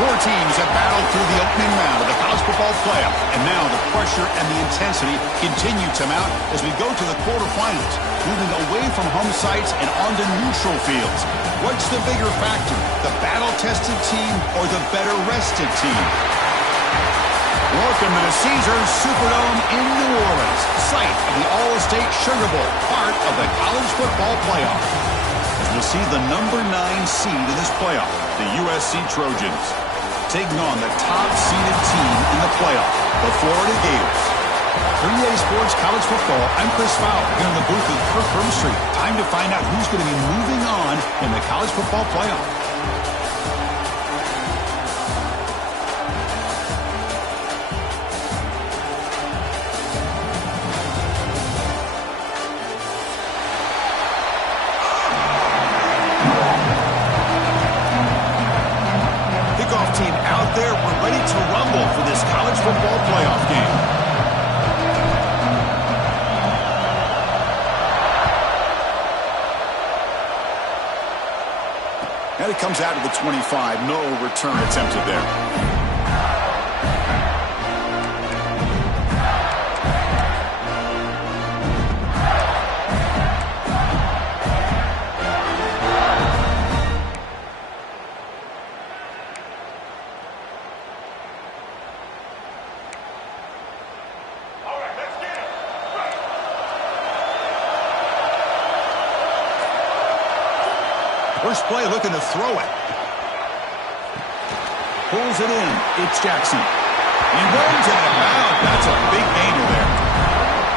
Four teams have battled through the opening round of the college football playoff, and now the pressure and the intensity continue to mount as we go to the quarterfinals, moving away from home sites and onto neutral fields. What's the bigger factor, the battle-tested team or the better-rested team? Welcome to the Caesars Superdome in New Orleans, site of the All-State Sugar Bowl, part of the college football playoff. As we'll see the number 9 seed in this playoff, the USC Trojans, taking on the top-seeded team in the playoff, the Florida Gators. For EA Sports College Football, I'm Chris Fowler, here in the booth with Kirk Herbstreit. Time to find out who's going to be moving on in the college football playoff. Team out there, we're ready to rumble for this college football playoff game. And it comes out of the 25. No return attempted there. First play, looking to throw it. Pulls it in. It's Jackson. He runs out of bounds. That's a big gainer there.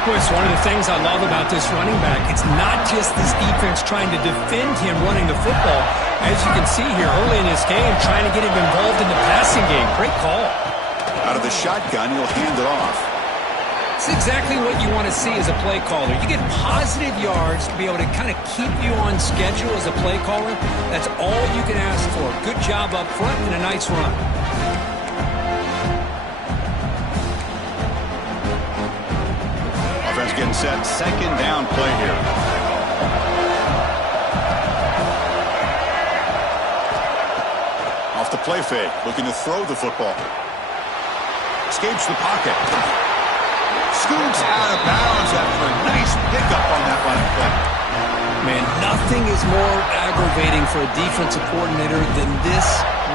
Chris, one of the things I love about this running back, it's not just this defense trying to defend him running the football. As you can see here early in this game, trying to get him involved in the passing game. Great call. Out of the shotgun, he'll hand it off. It's exactly what you want to see as a play caller. You get positive yards to be able to kind of keep you on schedule as a play caller. That's all you can ask for. Good job up front and a nice run. Offense getting set. Second down play here. Off the play fake. Looking to throw the football. Escapes the pocket. Scoops out of bounds after a nice pickup on that running play. Man, nothing is more aggravating for a defensive coordinator than this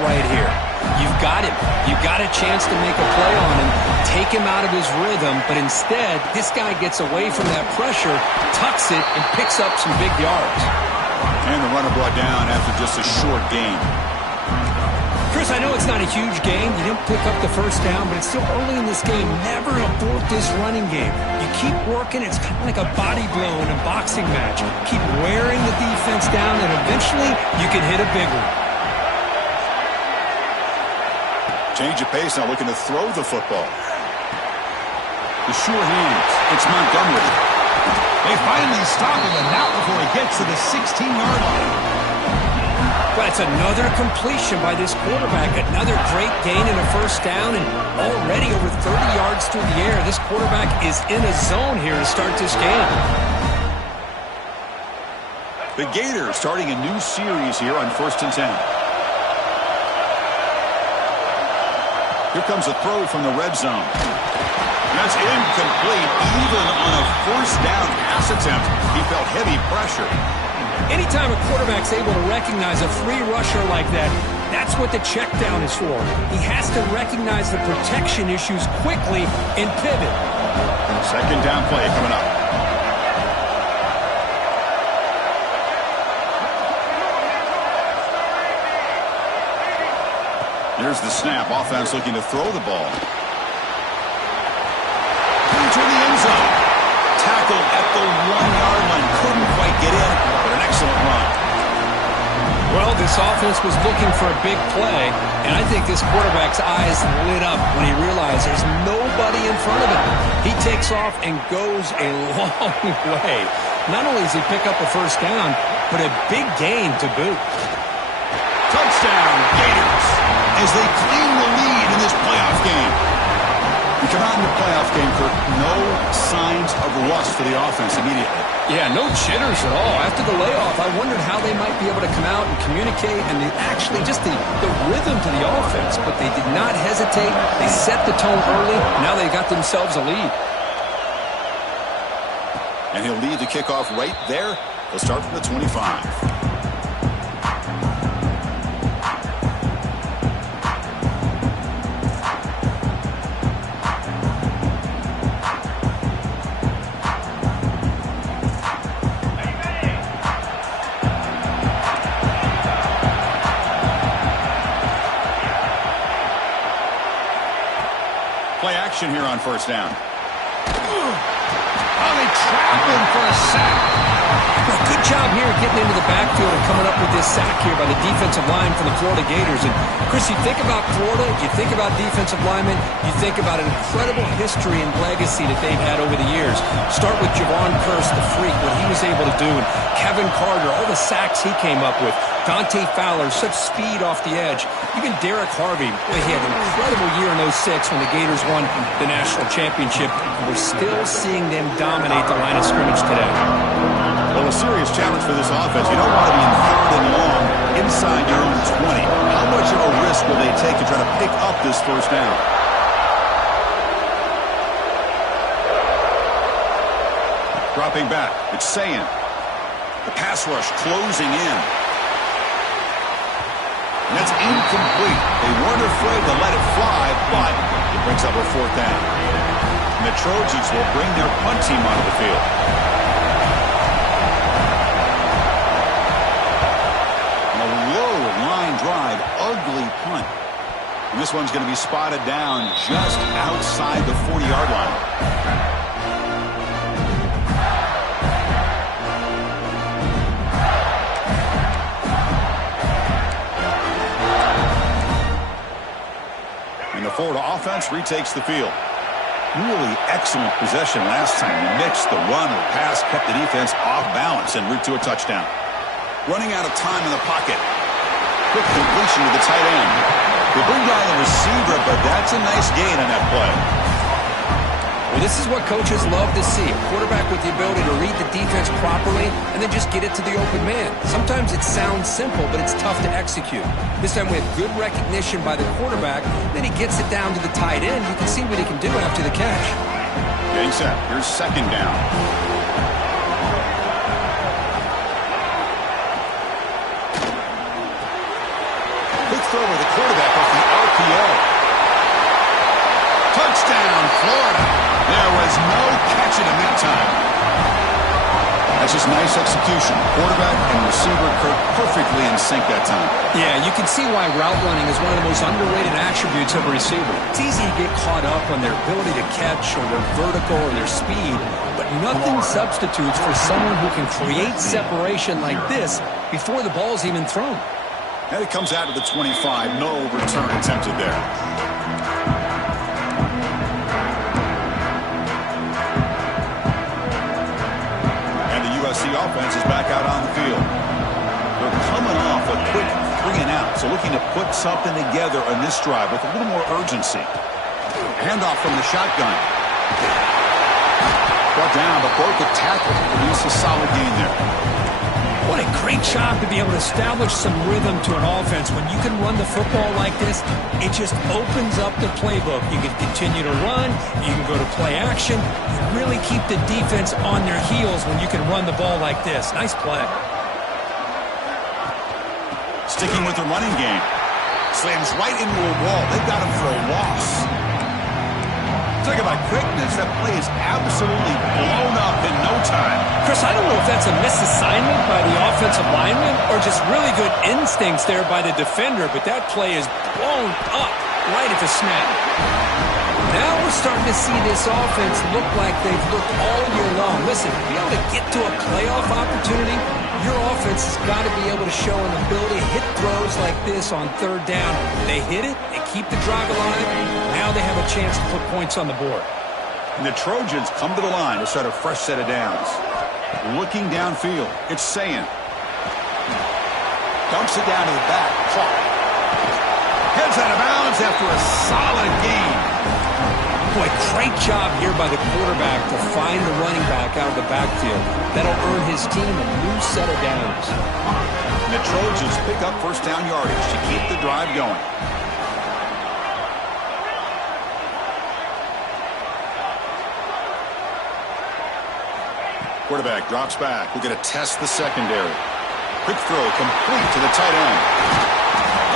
right here. You've got him. You've got a chance to make a play on him, take him out of his rhythm, but instead, this guy gets away from that pressure, tucks it, and picks up some big yards. And the runner brought down after just a short gain. Chris, I know it's not a huge game. You didn't pick up the first down, but it's still early in this game. Never abort this running game. You keep working. It's kind of like a body blow in a boxing match. Keep wearing the defense down, and eventually you can hit a big one. Change of pace now, looking to throw the football. The sure hands. It's Montgomery. They finally stop him, and not before he gets to the 16-yard line. But it's another completion by this quarterback. Another great gain in a first down, and already over 30 yards through the air. This quarterback is in a zone here to start this game. The Gators starting a new series here on 1st and 10. Here comes a throw from the red zone. That's incomplete. Even on a first down pass attempt, he felt heavy pressure. Anytime a quarterback's able to recognize a free rusher like that, that's what the check down is for. He has to recognize the protection issues quickly and pivot. Second down play coming up. Here's the snap. Offense looking to throw the ball. Into the end zone. Tackled at the 1-yard line. Couldn't quite get in, but an excellent run. Well, this offense was looking for a big play, and I think this quarterback's eyes lit up when he realized there's nobody in front of him. He takes off and goes a long way. Not only does he pick up a first down, but a big gain to boot. Touchdown, Gators, as they claim the lead in this playoff game. come out in the playoff game, Kirk, no signs of rust for the offense immediately. Yeah, no jitters at all. After the layoff, I wondered how they might be able to come out and communicate and actually just the rhythm to the offense. But they did not hesitate. They set the tone early. Now they got themselves a lead. And he'll lead the kickoff right there. He'll start from the 25. Play action here on first down. Oh, they trap him for a sack. Well, good job here getting into the backfield and coming up with this sack here by the defensive line for the Florida Gators. And, Chris, you think about Florida, you think about defensive linemen, you think about an incredible history and legacy that they've had over the years. Start with Javon Curse, the freak, what he was able to do. And Kevin Carter, all the sacks he came up with. Dante Fowler, such speed off the edge. Even Derek Harvey, boy, he had an incredible year in '06 when the Gators won the national championship. And we're still seeing them dominate the line of scrimmage today. Well, a serious challenge for this offense. You don't want to be in third and long inside your own 20. How much of a risk will they take to try to pick up this first down? Dropping back, it's Sayin. The pass rush closing in. And that's incomplete. They weren't afraid to let it fly, but it brings up a fourth down. And the Trojans will bring their punt team onto the field. And a low line drive, ugly punt. And this one's going to be spotted down just outside the 40-yard line. The Florida offense retakes the field. Really excellent possession last time. The mix, the run, the pass kept the defense off balance en route to a touchdown. Running out of time in the pocket. Quick completion to the tight end. They bring down the receiver, but that's a nice gain on that play. Well, this is what coaches love to see. A quarterback with the ability to read the defense properly and then just get it to the open man. Sometimes it sounds simple, but it's tough to execute. This time we have good recognition by the quarterback. Then he gets it down to the tight end. You can see what he can do after the catch. Getting set. Here's second down. Quick throw with the quarterback off the RPO. Touchdown, Florida. There was no catching him that time. That's just nice execution. Quarterback and receiver Kirk perfectly in sync that time. Yeah, you can see why route running is one of the most underrated attributes of a receiver. It's easy to get caught up on their ability to catch or their vertical or their speed, but nothing substitutes for someone who can create separation like this before the ball's even thrown. And it comes out to the 25. No return attempted there. USC offense is back out on the field. They're coming off a quick 3-and-out, so looking to put something together on this drive with a little more urgency. Handoff from the shotgun. Brought down, but broke a tackle. Produced a solid gain there. What a great job to be able to establish some rhythm to an offense. When you can run the football like this, it just opens up the playbook. You can continue to run. You can go to play action. You really keep the defense on their heels when you can run the ball like this. Nice play. Sticking with the running game. Slams right into a wall. They've got him for a loss. Talk about quickness. That play is absolutely blown up in no time. Chris, I don't know if that's a misassignment by the offensive lineman or just really good instincts there by the defender, but that play is blown up right at the snap. Now we're starting to see this offense look like they've looked all year long. Listen, to be able to get to a playoff opportunity, your offense has got to be able to show an ability to hit throws like this on third down. They hit it, they keep the drive alive. Now they have a chance to put points on the board. And the Trojans come to the line to start a fresh set of downs. Looking downfield, it's Sayin. Dumps it down to the back. Caught. Heads out of bounds after a solid gain. Boy, great job here by the quarterback to find the running back out of the backfield. That'll earn his team a new set of downs. And the Trojans pick up first down yardage to keep the drive going. Quarterback drops back. We're going to test the secondary. Quick throw complete to the tight end.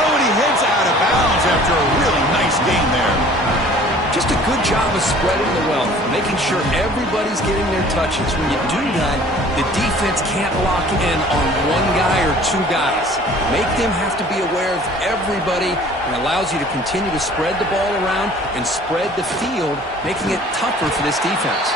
Oh, and he heads out of bounds after a really nice gain there. Just a good job of spreading the wealth, making sure everybody's getting their touches. When you do that, the defense can't lock in on one guy or two guys. Make them have to be aware of everybody, and allows you to continue to spread the ball around and spread the field, making it tougher for this defense.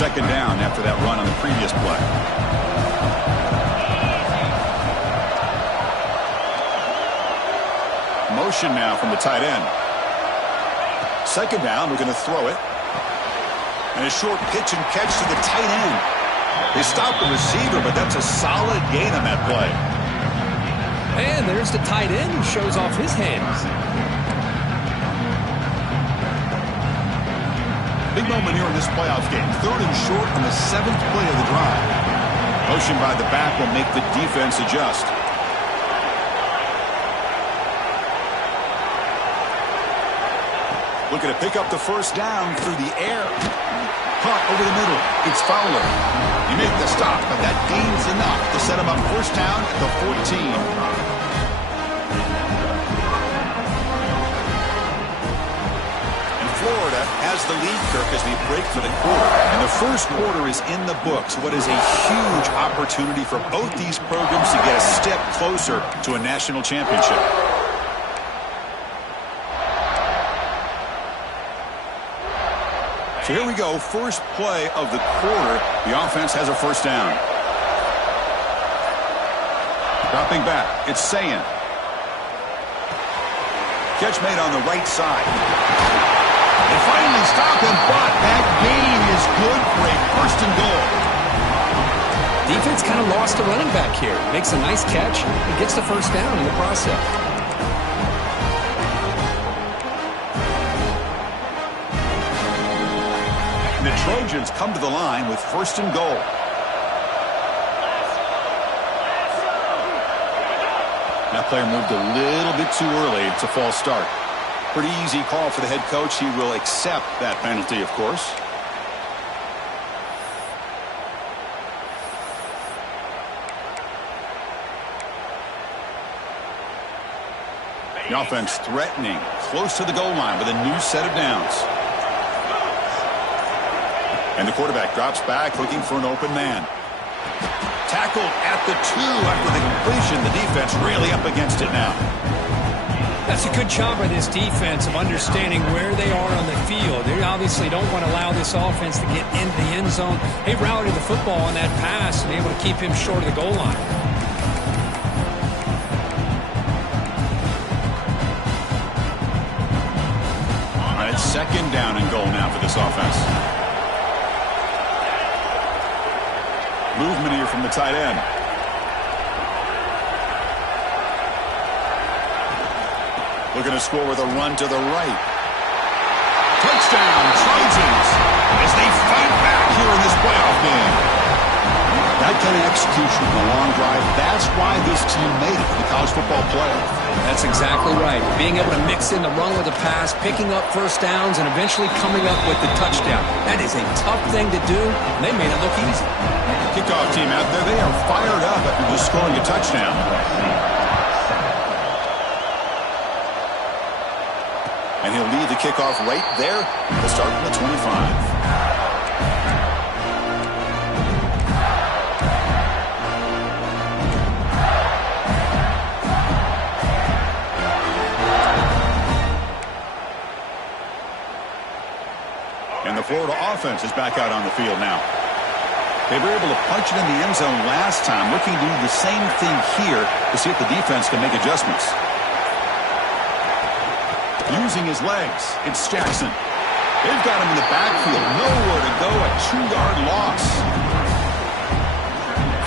Second down after that run on the previous play. Motion now from the tight end. Second down, we're going to throw it. And a short pitch and catch to the tight end. They stopped the receiver, but that's a solid gain on that play. And there's the tight end who shows off his hands. Big moment here in this playoff game. Third and short on the 7th play of the drive. Motion by the back will make the defense adjust. Looking to pick up the first down through the air. Caught over the middle. It's Fowler. He made the stop, but that gains enough to set him up first down at the 14. Florida has the lead, Kirk, as we break for the quarter. And the first quarter is in the books. What is a huge opportunity for both these programs to get a step closer to a national championship. So here we go. First play of the quarter. The offense has a first down. Dropping back. It's Sayan. Catch made on the right side. They finally stop him, but that gain is good for a first and goal. Defense kind of lost a running back here. Makes a nice catch and gets the first down in the process. And the Trojans come to the line with first and goal. That player moved a little bit too early. It's a false start. Pretty easy call for the head coach. He will accept that penalty, of course. The offense threatening, close to the goal line with a new set of downs. And the quarterback drops back, looking for an open man. Tackled at the 2 after the completion. The defense really up against it now. That's a good job by this defense of understanding where they are on the field. They obviously don't want to allow this offense to get into the end zone. They routed the football on that pass and able to keep him short of the goal line. All right, second down and goal now for this offense. Movement here from the tight end. Looking to score with a run to the right. Touchdown, Trojans, as they fight back here in this playoff game. That kind of execution in a long drive, that's why this team made it to the college football playoff. That's exactly right. Being able to mix in the run with the pass, picking up first downs, and eventually coming up with the touchdown. That is a tough thing to do, and they made it look easy. Kickoff team out there, they are fired up after just scoring a touchdown. And he'll lead the kickoff right there. We'll start from the 25. And the Florida offense is back out on the field now. They were able to punch it in the end zone last time, looking to do the same thing here to see if the defense can make adjustments. Using his legs, it's Jackson. They've got him in the backfield. Nowhere to go, a 2-yard loss.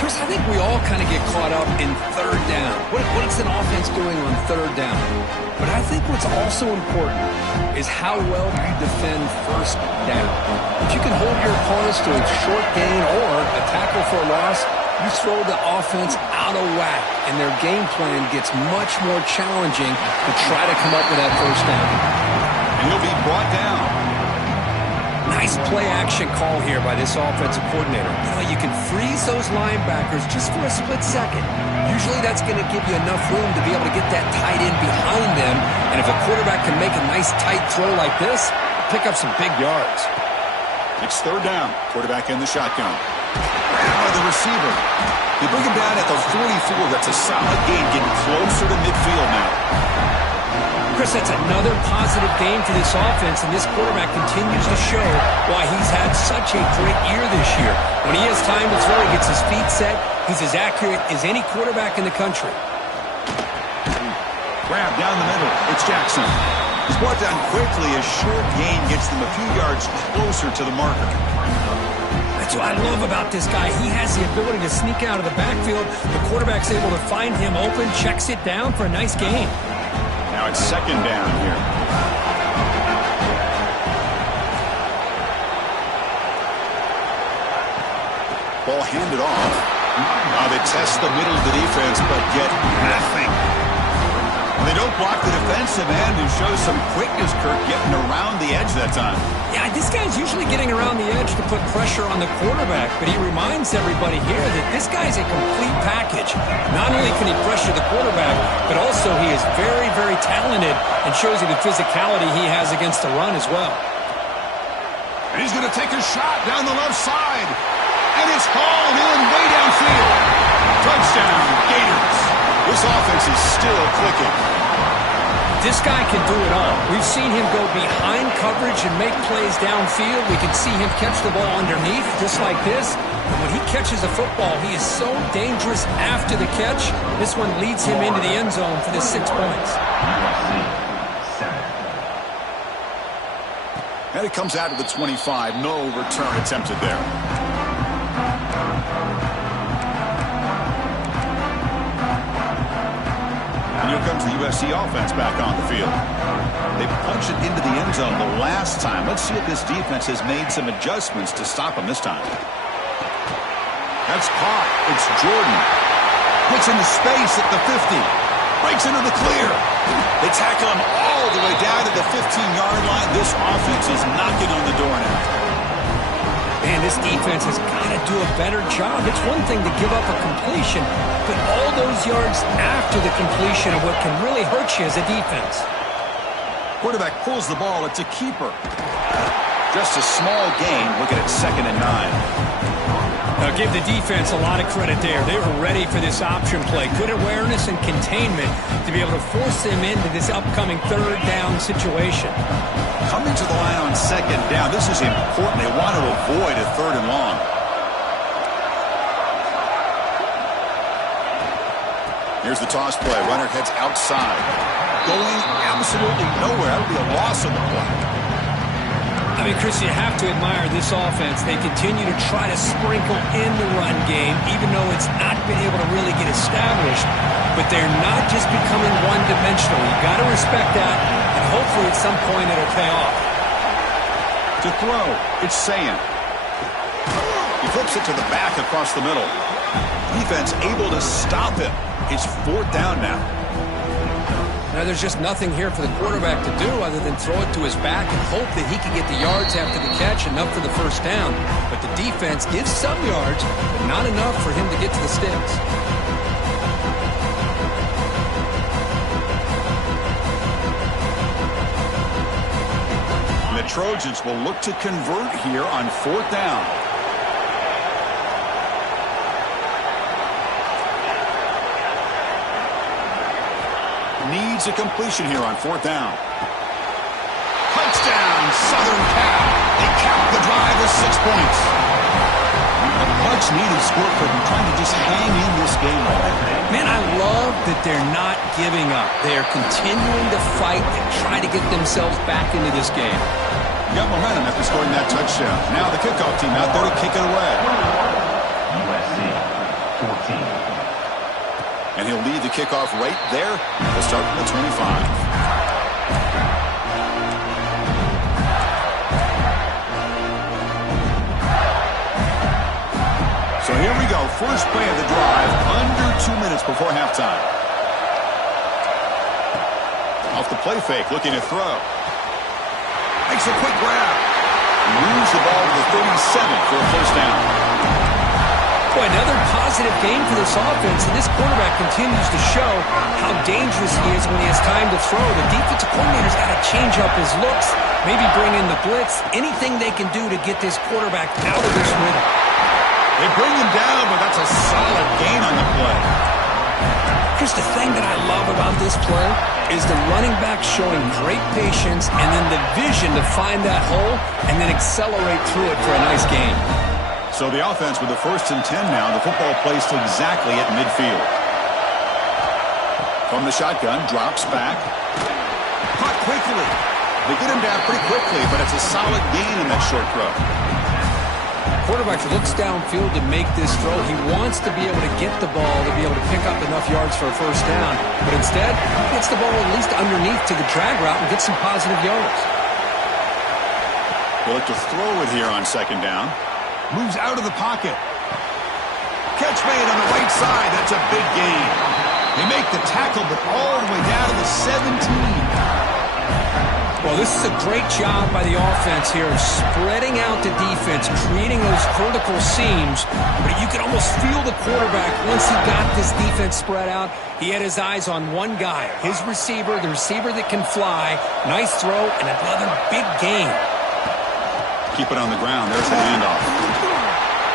Chris, I think we all kind of get caught up in third down. What's an offense doing on third down? But I think what's also important is how well you defend first down. If you can hold your opponents to a short gain or a tackle for a loss, you throw the offense out of whack, and their game plan gets much more challenging to try to come up with that first down. And he'll be brought down. Nice play-action call here by this offensive coordinator. You can freeze those linebackers just for a split second. Usually that's going to give you enough room to be able to get that tight end behind them. And if a quarterback can make a nice tight throw like this, pick up some big yards. It's third down. Quarterback in the shotgun. Grab by the receiver. They bring him down at the 44. That's a solid gain, getting closer to midfield now. Chris, that's another positive game for this offense, and this quarterback continues to show why he's had such a great year this year. When he has time to throw, he gets his feet set. He's as accurate as any quarterback in the country. Grab down the middle. It's Jackson. He's brought down quickly. A short gain gets them a few yards closer to the marker. That's what I love about this guy. He has the ability to sneak out of the backfield. The quarterback's able to find him open, checks it down for a nice gain. Now it's second down here. Ball handed off. They test the middle of the defense, but get nothing. They don't block the defensive end, who shows some quickness, Kirk, getting around the edge that time. Yeah, this guy's usually getting around the edge to put pressure on the quarterback, but he reminds everybody here that this guy's a complete package. Not only can he pressure the quarterback, but also he is very, very talented and shows you the physicality he has against the run as well. And he's going to take a shot down the left side. And it's hauled in way downfield. Touchdown, Gators. This offense is still clicking. This guy can do it all. We've seen him go behind coverage and make plays downfield. We can see him catch the ball underneath, just like this. And when he catches a football, he is so dangerous after the catch. This one leads him into the end zone for the 6 points. And it comes out to the 25. No return attempted there. And here comes the USC offense back on the field. They punched it into the end zone the last time. Let's see if this defense has made some adjustments to stop them this time. That's caught. It's Jordan. Gets into space at the 50. Breaks into the clear. They tackle him all the way down to the 15-yard line. This offense is knocking on the door now. Man, this defense has got to do a better job. It's one thing to give up a completion, but all those yards after the completion are what can really hurt you as a defense. Quarterback pulls the ball. It's a keeper. Just a small gain. Looking at 2nd and 9. Now give the defense a lot of credit there. They were ready for this option play. Good awareness and containment to be able to force them into this upcoming third down situation. Coming to the line on 2nd down. This is important. They want to avoid a 3rd and long. Here's the toss play. Runner heads outside. Going absolutely nowhere. That would be a loss on the play. I mean, Chris, you have to admire this offense. They continue to try to sprinkle in the run game, even though it's not been able to really get established. But they're not just becoming one-dimensional. You've got to respect that, and hopefully at some point it'll pay off. To throw, it's Sayan. He flips it to the back across the middle. Defense able to stop him. It's 4th down now. Now, there's just nothing here for the quarterback to do other than throw it to his back and hope that he can get the yards after the catch, enough for the first down. But the defense gives some yards, but not enough for him to get to the sticks. And the Trojans will look to convert here on 4th down. Needs a completion here on 4th down. Touchdown, Southern Cal. They cap the drive with 6 points. A much-needed score for them, trying to just hang in this game right now. Man, I love that they're not giving up. They are continuing to fight and try to get themselves back into this game. You got momentum after scoring that touchdown. Now the kickoff team out there to kick it away. And he'll lead the kickoff right there. We'll start from the 25. So here we go. First play of the drive. Under 2 minutes before halftime. Off the play fake. Looking to throw. Makes a quick grab. Moves the ball to the 37 for a first down. Boy, another positive game for this offense, and this quarterback continues to show how dangerous he is when he has time to throw. The defensive coordinator's got to change up his looks, maybe bring in the blitz, anything they can do to get this quarterback out of this rhythm. They bring him down, but that's a solid gain on the play. Here's the thing that I love about this play is the running back showing great patience and then the vision to find that hole and then accelerate through it for a nice gain. So the offense with the 1st and 10 now. The football placed exactly at midfield. From the shotgun, drops back. Caught quickly. They get him down pretty quickly, but it's a solid gain in that short throw. Quarterback looks downfield to make this throw. He wants to be able to get the ball to be able to pick up enough yards for a first down. But instead, he gets the ball at least underneath to the drag route and gets some positive yards. He'll look to throw it here on 2nd down. Moves out of the pocket. Catch made on the right side. That's a big gain. They make the tackle, but all the way down to the 17. Well, this is a great job by the offense here, spreading out the defense, creating those vertical seams. But you could almost feel the quarterback once he got this defense spread out. He had his eyes on one guy, his receiver, the receiver that can fly. Nice throw and another big gain. Keep it on the ground. There's the handoff.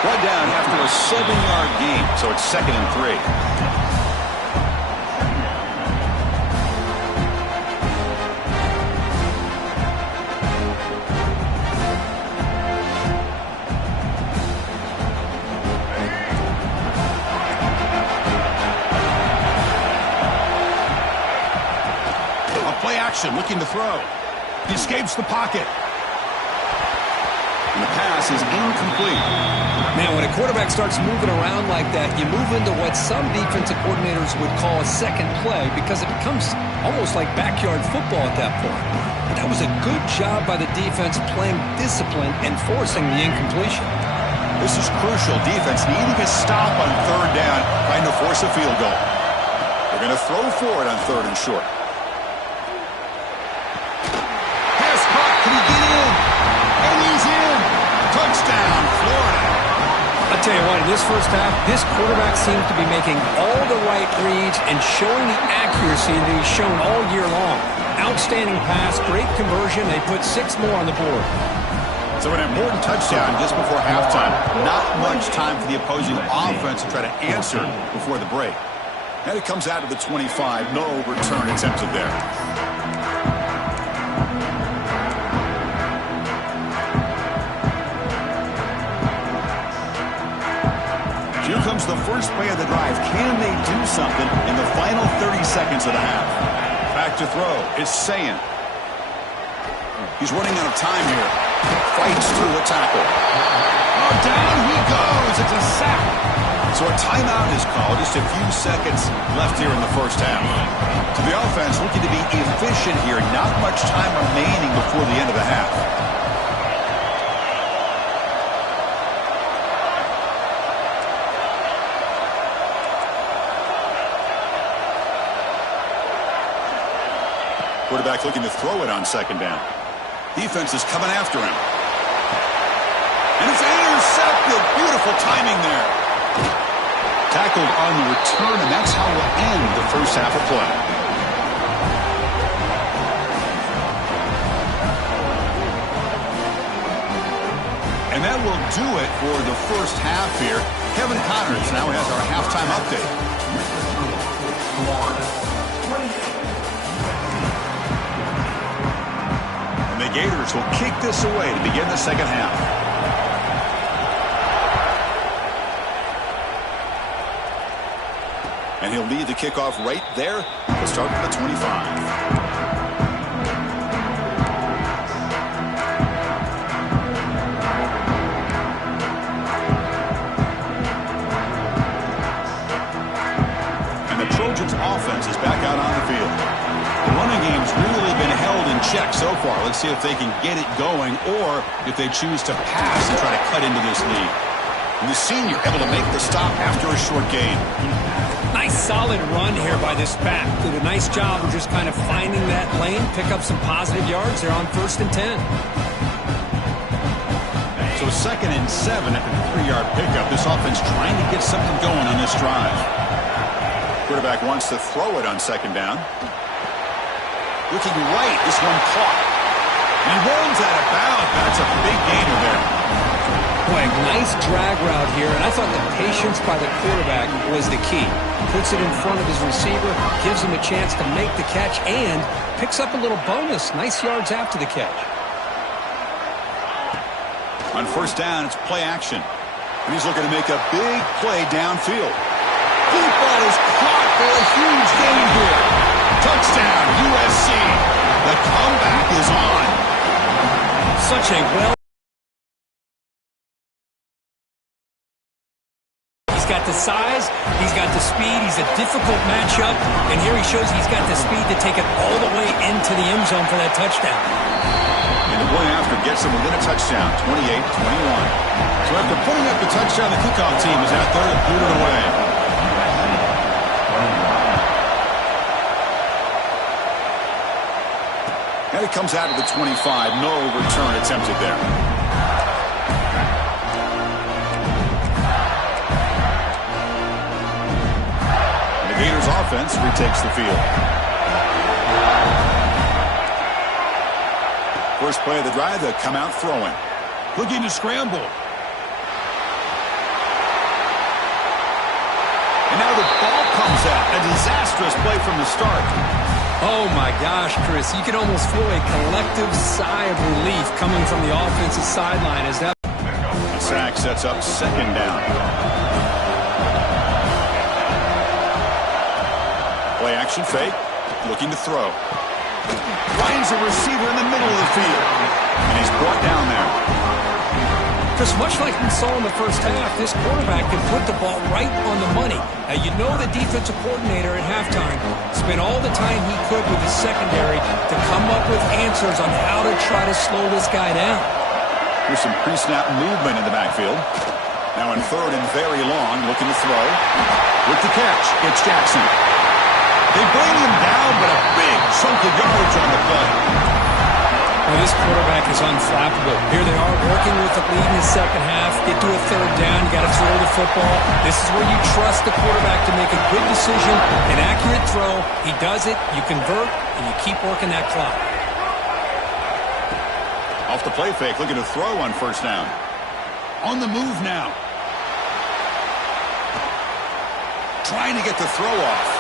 Brought down after a 7-yard gain, so it's 2nd and 3. A play action, looking to throw. He escapes the pocket. And the pass is incomplete. Now, when a quarterback starts moving around like that, you move into what some defensive coordinators would call a second play because it becomes almost like backyard football at that point. But that was a good job by the defense playing discipline and forcing the incompletion. This is crucial. Defense needing a stop on 3rd down, trying to force a field goal. They're going to throw for it on 3rd and short. Pass caught. Can he get in? And he's in. Touchdown, Florida. I'll tell you what, in this first half, this quarterback seems to be making all the right reads and showing the accuracy that he's shown all year long. Outstanding pass, great conversion. They put 6 more on the board. So an important touchdown just before halftime. Not much time for the opposing offense to try to answer before the break. And it comes out of the 25. No return attempted there. Here comes the first play of the drive. Can they do something in the final 30 seconds of the half? Back to throw. It's Sayin. He's running out of time here. Fights through the tackle. Oh, down he goes. It's a sack. So a timeout is called. Just a few seconds left here in the first half. So the offense looking to be efficient here. Not much time remaining before the end of the half. Quarterback looking to throw it on 2nd down. Defense is coming after him. And it's intercepted. Beautiful timing there. Tackled on the return, and that's how we'll end the first half of play. And that will do it for the first half here. Kevin Connors now has our halftime update. And the Gators will kick this away to begin the second half. And he'll lead the kickoff right there. We'll start with the 25. check so far. Let's see if they can get it going or if they choose to pass and try to cut into this lead. And the senior able to make the stop after a short gain. Nice solid run here by this back. Did a nice job of just kind of finding that lane, pick up some positive yards. They're on 1st and 10. So 2nd and 7 after the 3-yard pickup. This offense trying to get something going on this drive. Quarterback wants to throw it on 2nd down. Looking right, this one caught. And he runs out of bounds. That's a big gainer there. Boy, nice drag route here, and I thought the patience by the quarterback was the key. Puts it in front of his receiver, gives him a chance to make the catch, and picks up a little bonus. Nice yards after the catch. On 1st down, it's play action. And he's looking to make a big play downfield. Deep ball is caught for a huge gain here. Touchdown, USC. The comeback is on. Such a He's got the size, he's got the speed, he's a difficult matchup, and here he shows he's got the speed to take it all the way into the end zone for that touchdown. And the point after gets him within a touchdown, 28-21. So after putting up the touchdown, the kickoff team is out there to boot it away. And it comes out of the 25. No return attempted there. And the Gators offense retakes the field. First play of the drive, they come out throwing. Looking to scramble. And now the ball comes out. A disastrous play from the start. Oh, my gosh, Chris. You can almost feel a collective sigh of relief coming from the offensive sideline as that. The sack sets up 2nd down. Play action fake. Looking to throw. Finds a receiver in the middle of the field. And he's brought down there. Chris, much like we saw in the 1st half, this quarterback can put the ball right on the money. Now, you know the defensive coordinator at halftime spent all the time he could with his secondary to come up with answers on how to try to slow this guy down. Here's some pre-snap movement in the backfield. Now in 3rd and very long, looking to throw. With the catch, it's Jackson. They bring him down, but a big chunk of yardage on the play. Well, this quarterback is unflappable. Here they are working with the lead in the 2nd half. Get to a 3rd down. You got to throw the football. This is where you trust the quarterback to make a good decision, an accurate throw. He does it, you convert, and you keep working that clock. Off the play fake, looking to throw on 1st down. On the move now. Trying to get the throw off.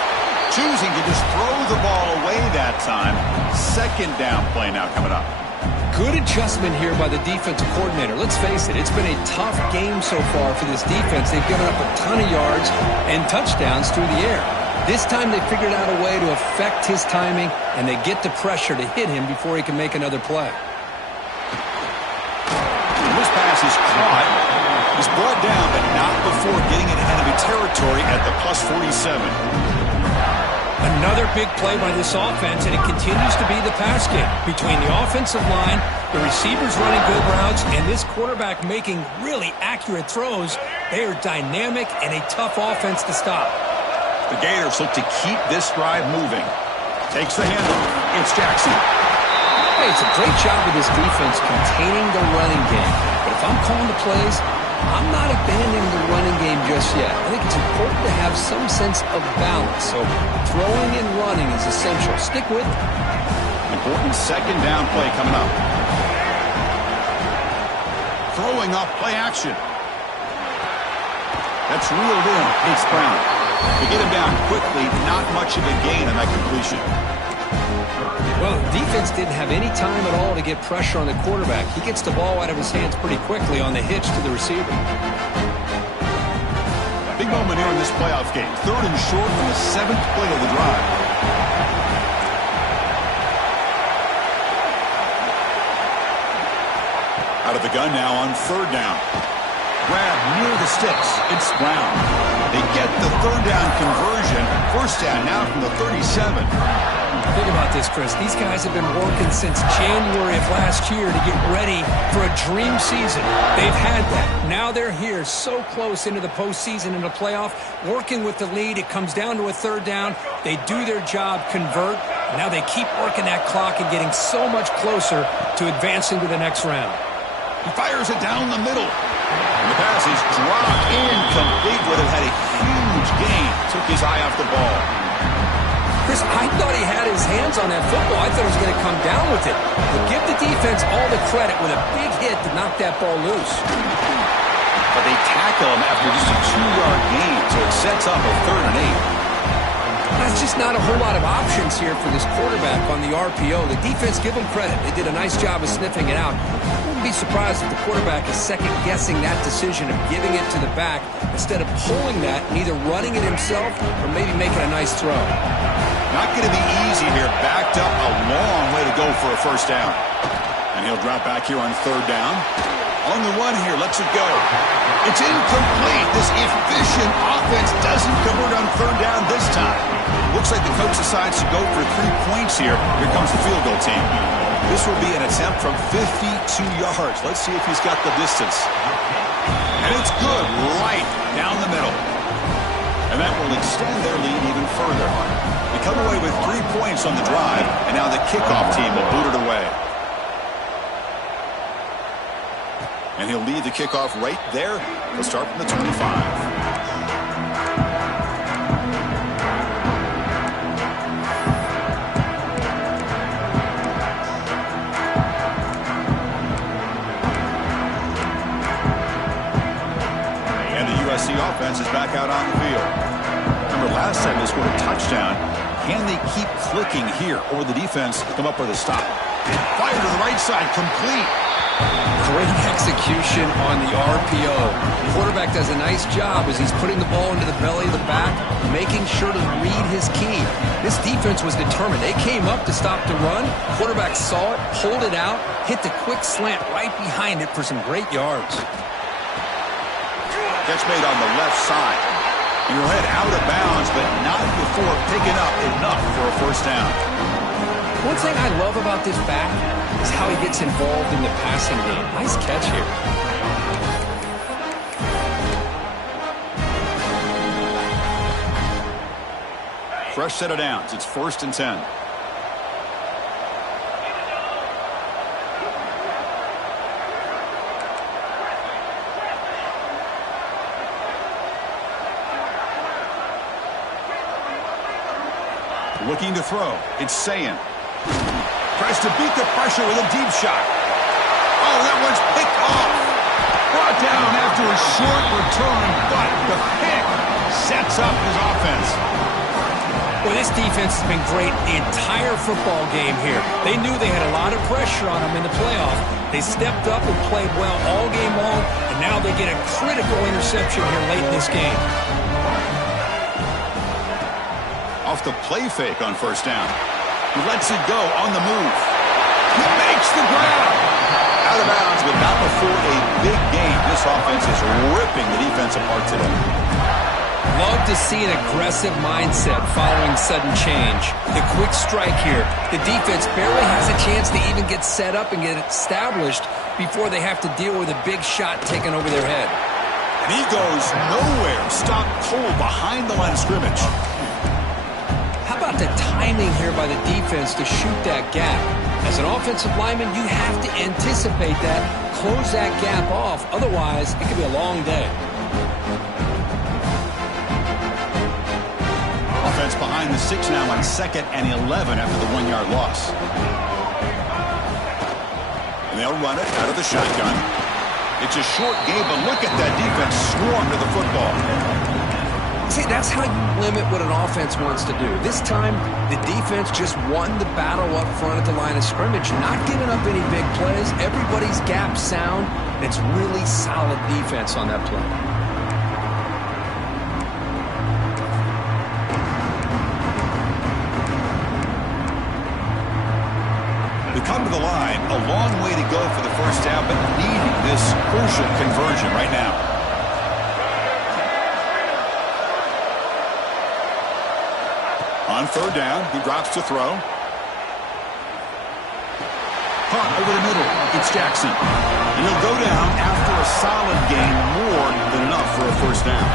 Choosing to just throw the ball away that time. 2nd down play now coming up. Good adjustment here by the defensive coordinator. Let's face it, it's been a tough game so far for this defense. They've given up a ton of yards and touchdowns through the air. This time they figured out a way to affect his timing, and they get the pressure to hit him before he can make another play. This pass is caught. He's brought down, but not before getting into enemy territory at the +47. Another big play by this offense, and it continues to be the pass game. Between the offensive line, the receivers running good routes, and this quarterback making really accurate throws, they are dynamic and a tough offense to stop. The Gators look to keep this drive moving. Takes the handoff. It's Jackson. Hey, it's a great job of this defense containing the running game. But if I'm calling the plays, I'm not abandoning the running game just yet. I think it's important to have some sense of balance. So throwing and running is essential. Stick with it. Important 2nd down play coming up. Throwing off play action. That's reeled in. It's Brown. They get him down quickly. Not much of a gain on that completion. Well, the defense didn't have any time at all to get pressure on the quarterback. He gets the ball out of his hands pretty quickly on the hitch to the receiver. Big moment here in this playoff game. 3rd and short on the 7th play of the drive. Out of the gun now on 3rd down. Grab near the sticks. It's Brown. They get the 3rd down conversion. 1st down now from the 37. Think about this, Chris. These guys have been working since January of last year to get ready for a dream season. They've had that. Now they're here so close into the postseason and the playoff, working with the lead. It comes down to a third down. They do their job, convert. And now they keep working that clock and getting so much closer to advancing to the next round. He fires it down the middle. And the pass is dropped incomplete. Would have had a huge gain. Took his eye off the ball. Chris, I thought he had his hands on that football. I thought he was going to come down with it. But give the defense all the credit with a big hit to knock that ball loose. But they tackle him after just a 2-yard gain, so it sets up a 3rd and 8. That's just not a whole lot of options here for this quarterback on the RPO. The defense, give them credit. They did a nice job of sniffing it out. I wouldn't be surprised if the quarterback is second-guessing that decision of giving it to the back instead of pulling that and either running it himself or maybe making a nice throw. Not going to be easy here. Backed up a long way to go for a first down. And he'll drop back here on 3rd down. On the run here, lets it go. It's incomplete. This efficient offense doesn't convert on 3rd down this time. Looks like the coach decides to go for 3 points here. Here comes the field goal team. This will be an attempt from 52 yards. Let's see if he's got the distance. And it's good, right down the middle. And that will extend their lead even further. They come away with 3 points on the drive, and now the kickoff team will boot it away. And he'll lead the kickoff right there. He'll start from the 25. USC offense is back out on the field. Remember last time they scored a touchdown. Can they keep clicking here, or the defense come up with a stop? Fire to the right side, complete. Great execution on the RPO. The quarterback does a nice job as he's putting the ball into the belly of the back, making sure to read his key. This defense was determined. They came up to stop the run. Quarterback saw it, pulled it out, hit the quick slant right behind it for some great yards. Catch made on the left side. He'll head out of bounds, but not before picking up enough for a first down. One thing I love about this back is how he gets involved in the passing game. Nice catch here. Fresh set of downs. It's 1st and 10. Looking to throw. It's Sayin. Tries to beat the pressure with a deep shot. Oh, that one's picked off. Brought down after a short return, but the pick sets up his offense. Well, this defense has been great the entire football game here. They knew they had a lot of pressure on them in the playoff. They stepped up and played well all game long, and now they get a critical interception here late in this game. Off the play fake on first down. He lets it go on the move. He makes the grab. Out of bounds, but not before a big game. This offense is ripping the defense apart today. Love to see an aggressive mindset following sudden change. The quick strike here. The defense barely has a chance to even get set up and get established before they have to deal with a big shot taken over their head. And he goes nowhere. Stopped cold behind the line of scrimmage. How about the timing here by the defense to shoot that gap? As an offensive lineman, you have to anticipate that, close that gap off. Otherwise, it could be a long day. Offense behind the 6 now on 2nd and 11 after the 1-yard loss. And they'll run it out of the shotgun. It's a short game, but look at that defense swarm to the football. See, that's how you limit what an offense wants to do. This time, the defense just won the battle up front at the line of scrimmage, not giving up any big plays. Everybody's gap sound. It's really solid defense on that play. We come to the line, a long way to go for the first down, but needing this crucial conversion right now. On 3rd down, he drops to throw. Caught over the middle. It's Jackson. And he'll go down after a solid gain, more than enough for a first down.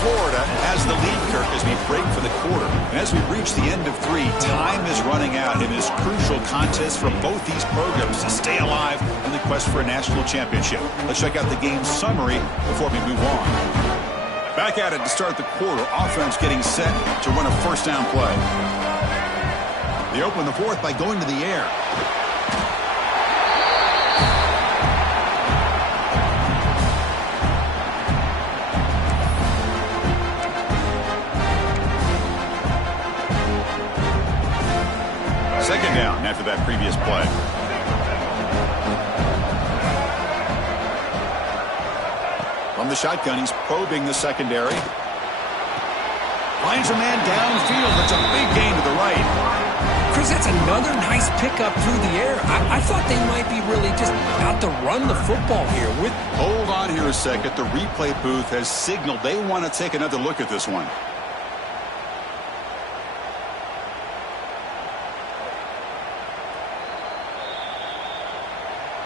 Florida has the lead, Kirk, as we break for the quarter. And as we reach the end of 3, time is running out in this crucial contest for both these programs to stay alive in the quest for a national championship. Let's check out the game summary before we move on. Back at it to start the quarter. Offense getting set to run a first down play. They open the fourth by going to the air. Second down after that previous play. From the shotgun, he's probing the secondary. Finds a man downfield. That's a big gain to the right. Chris, that's another nice pickup through the air. I thought they might be really just out to run the football here. Hold on here a second. The replay booth has signaled they want to take another look at this one.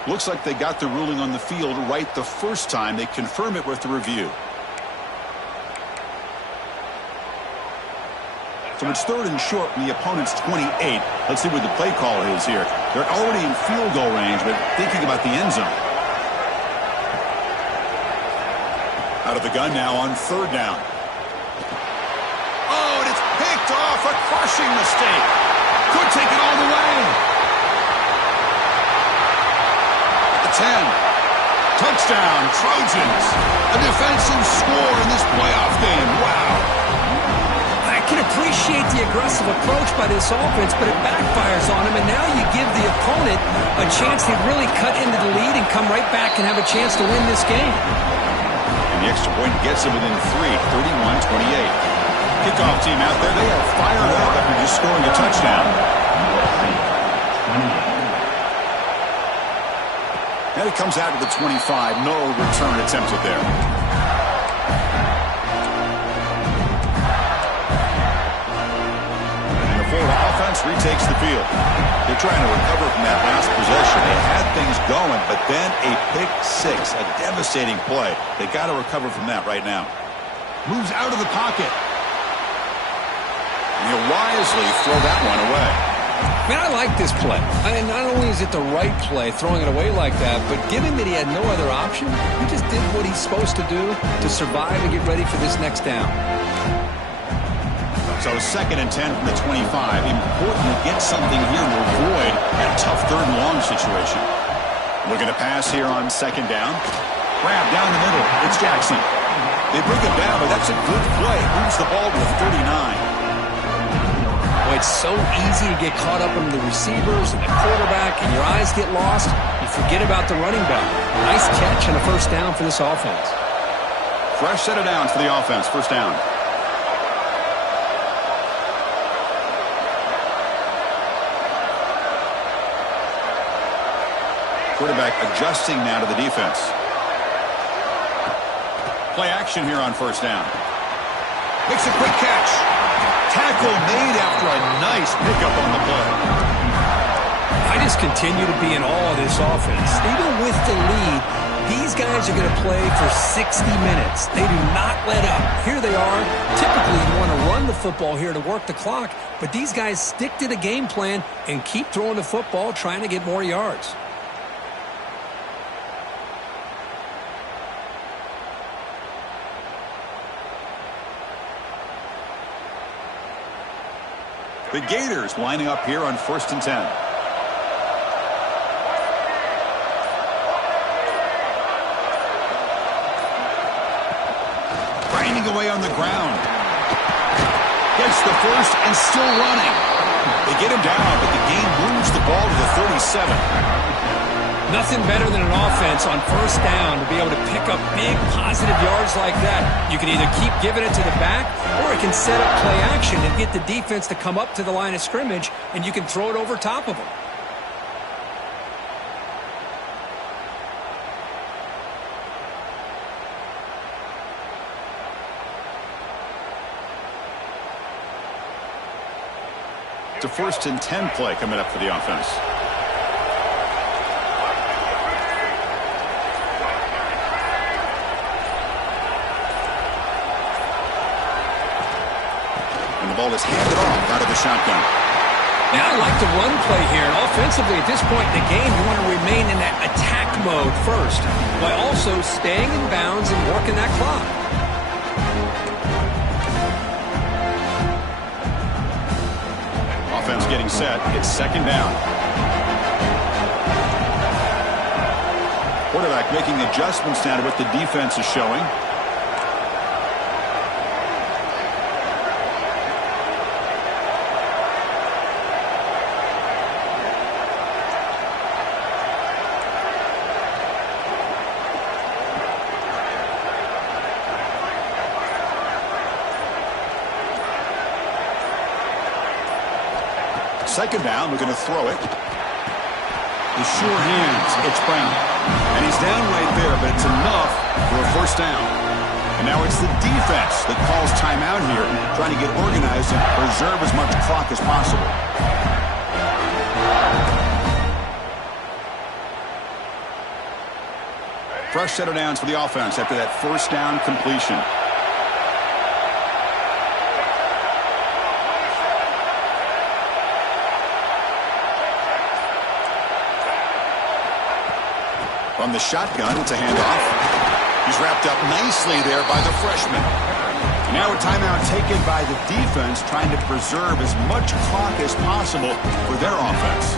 Looks like they got the ruling on the field right the first time. They confirm it with the review. So it's third and short from the opponent's 28. Let's see what the play call is here. They're already in field goal range, but thinking about the end zone. Out of the gun now on third down. Oh, and it's picked off. A crushing mistake. Could take it all the way. 10. Touchdown, Trojans. A defensive score in this playoff game. Wow. I can appreciate the aggressive approach by this offense, but it backfires on him, and now you give the opponent a chance to really cut into the lead and come right back and have a chance to win this game. And the extra point gets them within 3, 31-28. Kickoff team out there, they are fired up after just scoring a touchdown. And it comes out to the 25. No return attempted there. And the Florida offense retakes the field. They're trying to recover from that last possession. They had things going, but then a pick six, a devastating play. They got to recover from that right now. Moves out of the pocket. And he'll wisely throw that one away. Man, I like this play. I mean, not only is it the right play, throwing it away like that, but given that he had no other option, he just did what he's supposed to do to survive and get ready for this next down. So second and 10 from the 25. Important to get something here to avoid that tough third and long situation. Looking to pass here on second down. Grab down the middle. It's Jackson. They bring him down, but that's a good play. Moves the ball to the 39. It's so easy to get caught up in the receivers and the quarterback, and your eyes get lost. You forget about the running back. Nice catch and a first down for this offense. Fresh set of downs for the offense. First down. Quarterback adjusting now to the defense. Play action here on first down. Makes a quick catch. Tackle made after a nice pickup on the play. I just continue to be in awe of this offense. Even with the lead, these guys are going to play for 60 minutes. They do not let up. Here they are. Typically, you want to run the football here to work the clock, but these guys stick to the game plan and keep throwing the football, trying to get more yards. The Gators lining up here on first and 10. Grinding away on the ground. Gets the first and still running. They get him down, but the game moves the ball to the 37. Nothing better than an offense on first down to be able to pick up big positive yards like that. You can either keep giving it to the back, or it can set up play action and get the defense to come up to the line of scrimmage, and you can throw it over top of them. It's a 1st and 10 play coming up for the offense. And the ball is handed off out of the shotgun. Now I like the run play here. And offensively, at this point in the game, you want to remain in that attack mode first, while also staying in bounds and working that clock. Offense getting set. It's 2nd down. Quarterback making adjustments now to what the defense is showing. Second down, we're going to throw it. The sure hands, it's Brown. And he's down right there, but it's enough for a 1st down. And now it's the defense that calls timeout here, trying to get organized and preserve as much clock as possible. Fresh set of downs for the offense after that 1st down completion. From the shotgun, it's a handoff. He's wrapped up nicely there by the freshman. And now a timeout taken by the defense, trying to preserve as much clock as possible for their offense.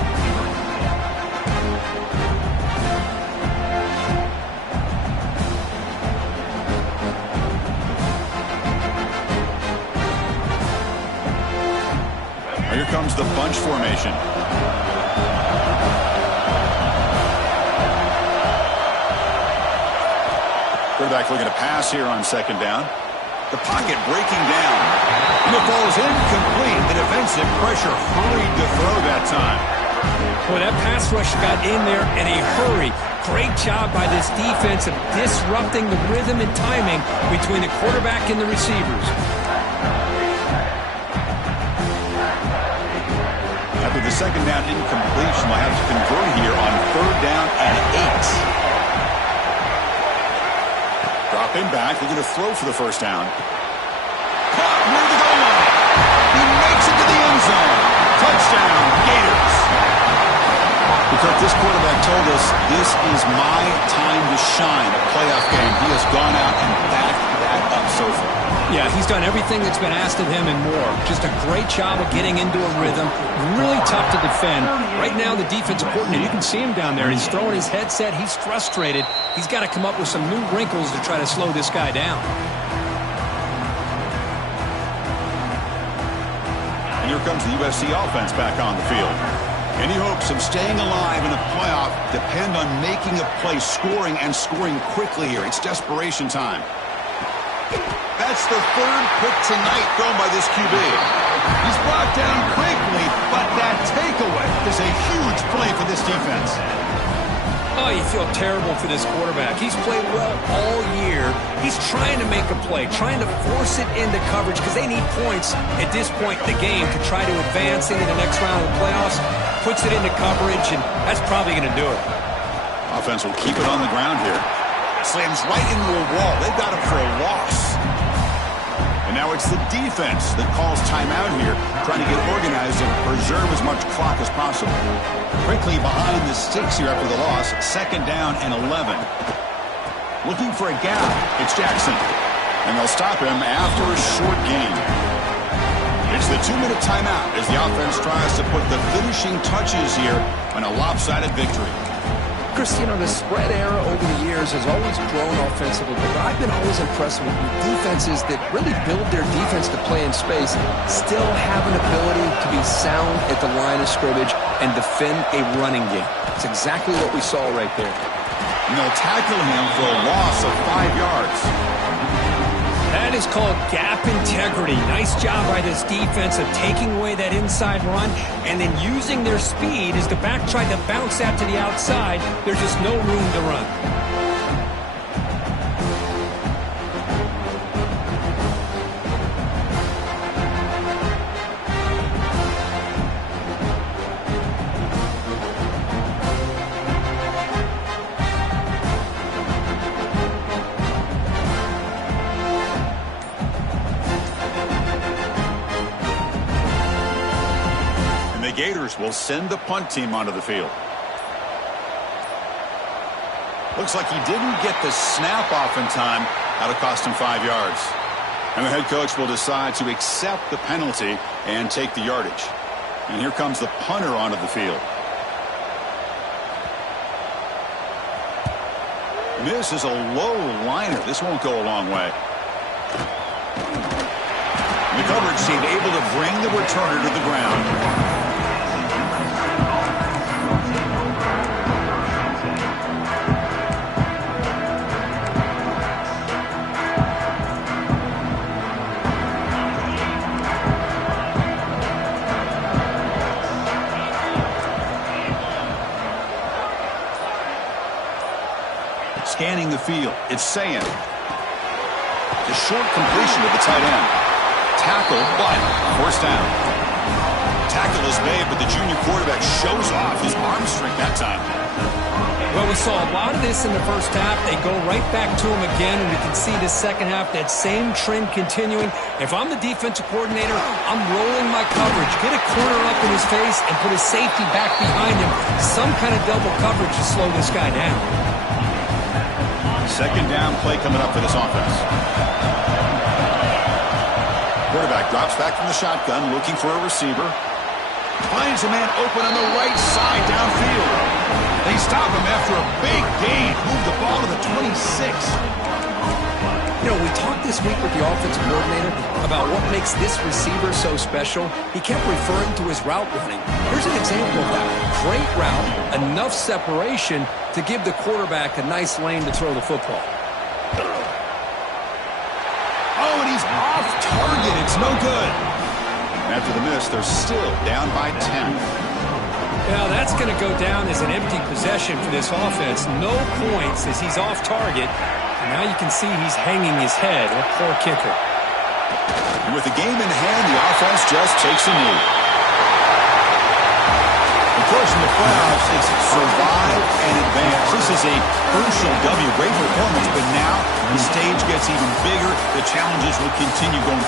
Here comes the bunch formation. Quarterback looking to pass here on 2nd down. The pocket breaking down. And the ball is incomplete. The defensive pressure hurried to throw that time. Boy, that pass rush got in there in a hurry. Great job by this defense of disrupting the rhythm and timing between the quarterback and the receivers. After the 2nd down incompletion, they'll have to convert here on 3rd down and 8. Drop him back. They're going to throw for the 1st down. Caught near the goal line. He makes it to the end zone. Touchdown, Gators. Because this quarterback told us this is my time to shine, a playoff game. He has gone out and backed that up so far. Yeah, he's done everything that's been asked of him and more. Just a great job of getting into a rhythm. Really tough to defend. Right now, the defensive coordinator, you can see him down there. He's throwing his headset. He's frustrated. He's got to come up with some new wrinkles to try to slow this guy down. And here comes the USC offense back on the field. Any hopes of staying alive in a playoff depend on making a play, scoring, and scoring quickly here. It's desperation time. That's the 3rd pick tonight thrown by this QB. He's brought down quickly, but that takeaway is a huge play for this defense. Oh, you feel terrible for this quarterback. He's played well all year. He's trying to make a play, trying to force it into coverage because they need points at this point in the game to try to advance into the next round of the playoffs. Puts it into coverage, and that's probably going to do it. Offense will keep it on the ground here. Slams right into a wall. They've got him for a loss. And now it's the defense that calls timeout here, trying to get organized and preserve as much clock as possible. Quickly behind the sticks here after the loss, 2nd down and 11. Looking for a gap, it's Jackson. And they'll stop him after a short gain. It's the 2-minute timeout as the offense tries to put the finishing touches here on a lopsided victory. Chris, you know, the spread era over the years has always grown offensively, but I've been always impressed with defenses that really build their defense to play in space, still have an ability to be sound at the line of scrimmage and defend a running game. It's exactly what we saw right there. And they'll tackle him for a loss of 5 yards. That is called gap integrity. Nice job by this defense of taking away that inside run and then using their speed as the back tried to bounce out to the outside. There's just no room to run. The Gators will send the punt team onto the field. Looks like he didn't get the snap off in time. That'll cost him 5 yards. And the head coach will decide to accept the penalty and take the yardage. And here comes the punter onto the field. This is a low liner. This won't go a long way. The coverage seemed able to bring the returner to the ground. Scanning the field, it's saying the short completion to the tight end. Tackle, but first down. Tackle is made, but the junior quarterback shows off his arm strength that time. Well, we saw a lot of this in the first half. They go right back to him again, and we can see the second half, that same trend continuing. If I'm the defensive coordinator, I'm rolling my coverage. Get a corner up in his face and put his safety back behind him. Some kind of double coverage to slow this guy down. Second down play coming up for this offense. Quarterback drops back from the shotgun, looking for a receiver. Finds a man open on the right side downfield. They stop him after a big gain. Move the ball to the 26. You know, we talked this week with the offensive coordinator about what makes this receiver so special. He kept referring to his route running. Here's an example of that. Great route, enough separation to give the quarterback a nice lane to throw the football. Oh, and he's off target. It's no good. After the miss, they're still down by 10. Well, that's going to go down as an empty possession for this offense. No points as he's off target. And now you can see he's hanging his head. A poor kicker. And with the game in hand, the offense just takes a knee. Of course, in the playoffs, it's survive and advance. This is a crucial W. Great performance, but now the stage gets even bigger. The challenges will continue going